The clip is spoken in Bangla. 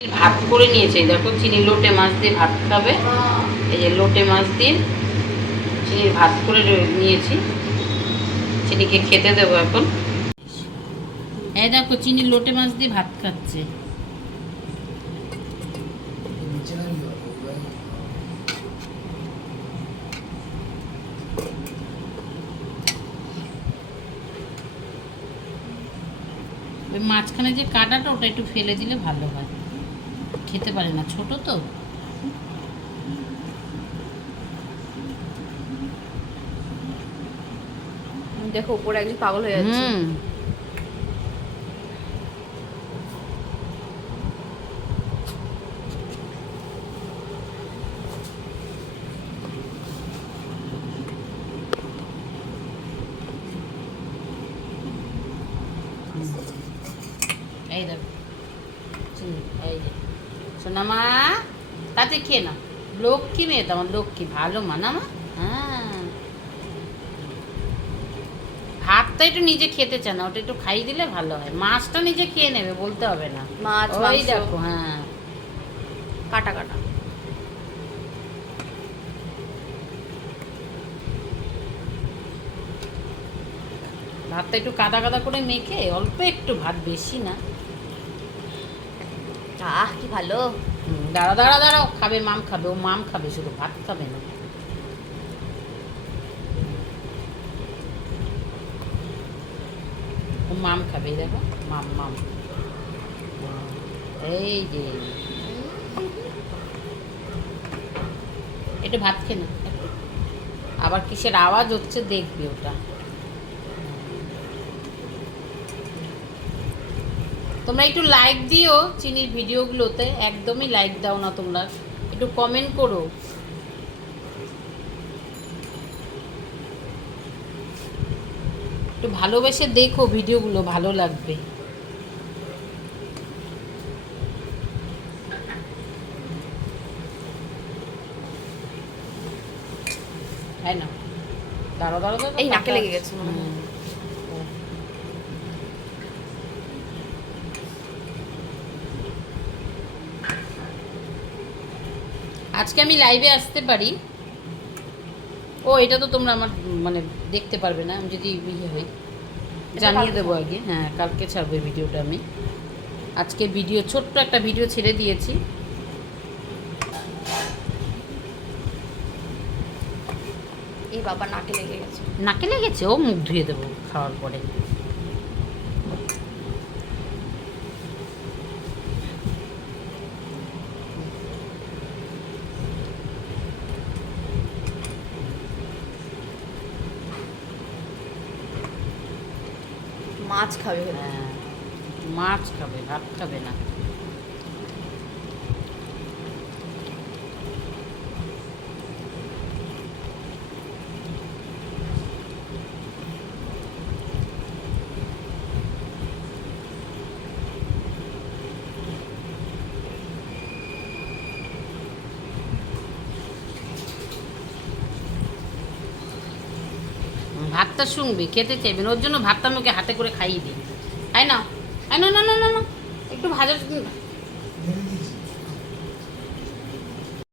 ভাত করে নিয়েছে, দেখো চিনি লোটে মাছ দিয়ে ভাত খাবে। এই যে লোটে মাছ দিয়ে চিনির ভাত করে নিয়েছি, চিনিকে খেতে দেবো এখন। এই দেখো চিনি লোটে মাছ দিয়ে ভাত খাচ্ছে। ওই মাঝখানে যে কাঁটাটা ওটা একটু ফেলে দিলে ভালো হয়, খেতে পারে না, ছোট তো। দেখো উপরে একজন পাগল হয়ে যাচ্ছে। এই দেখো এই যে সোনামা, তাতে খেয়ে না, লক্ষ্মী মেয়ে তো আমার, লক্ষ্মী ভালো মা না মা। হ্যাঁ, ভাতটা একটু নিজে খেতে চায় না, ওটা একটু খাইয়ে দিলে ভালো হয়। মাছটা নিজে খেয়ে নেবে, বলতে হবে না। মাছ ওই দেখো, হ্যাঁ কাটা কাটা। ভাতটা একটু কাদা কাদা করে মেখে, অল্প একটু ভাত, বেশি না। আহ কি ভালো। দাঁড়া দাঁড়া দাঁড়াও, খাবে মাম খাবে, ও মাম খাবে, শুধু ভাত খাবে না। ও মাম খাবে, এই দেখো মাম মাম। এই যে একটু ভাত খেয়ে না, একটু। আবার কিসের আওয়াজ হচ্ছে দেখবি ওটা। তোমরা একটু লাইক দিও চিনির ভিডিওগুলোতে, একদমই লাইক দাও না তোমরা, একটু কমেন্ট করো। একটু ভালোবেসে দেখো ভিডিওগুলো, ভালো লাগবে। তাই না, দাঁড়ো দাঁড়ো দাঁড়ো, এই নাকে লেগে গেছে। আজকে আমি লাইভে আসতে পারি। ও এটা তো তোমরা আমার মানে দেখতে পারবে না, আমি যদি ইয়ে হই জানিয়ে দেবো আগে। হ্যাঁ, কালকে ছাড়বো এই ভিডিওটা আমি। আজকে ভিডিও, ছোট্ট একটা ভিডিও ছেড়ে দিয়েছি। এই বাবা নাকে লেগে গেছে। নাকে লেগেছে, ও মুখ ধুয়ে দেবো খাওয়ার পরে। মাছ খাবে। হ্যাঁ, মাছ খাবে, ভাত খাবে না। ভাতটা শুনবে, খেতে চাইবেন, ওর জন্য ভাতটা আমাকে হাতে করে খাইয়ে দিই। তাই না, না না না না না, একটু ভাজা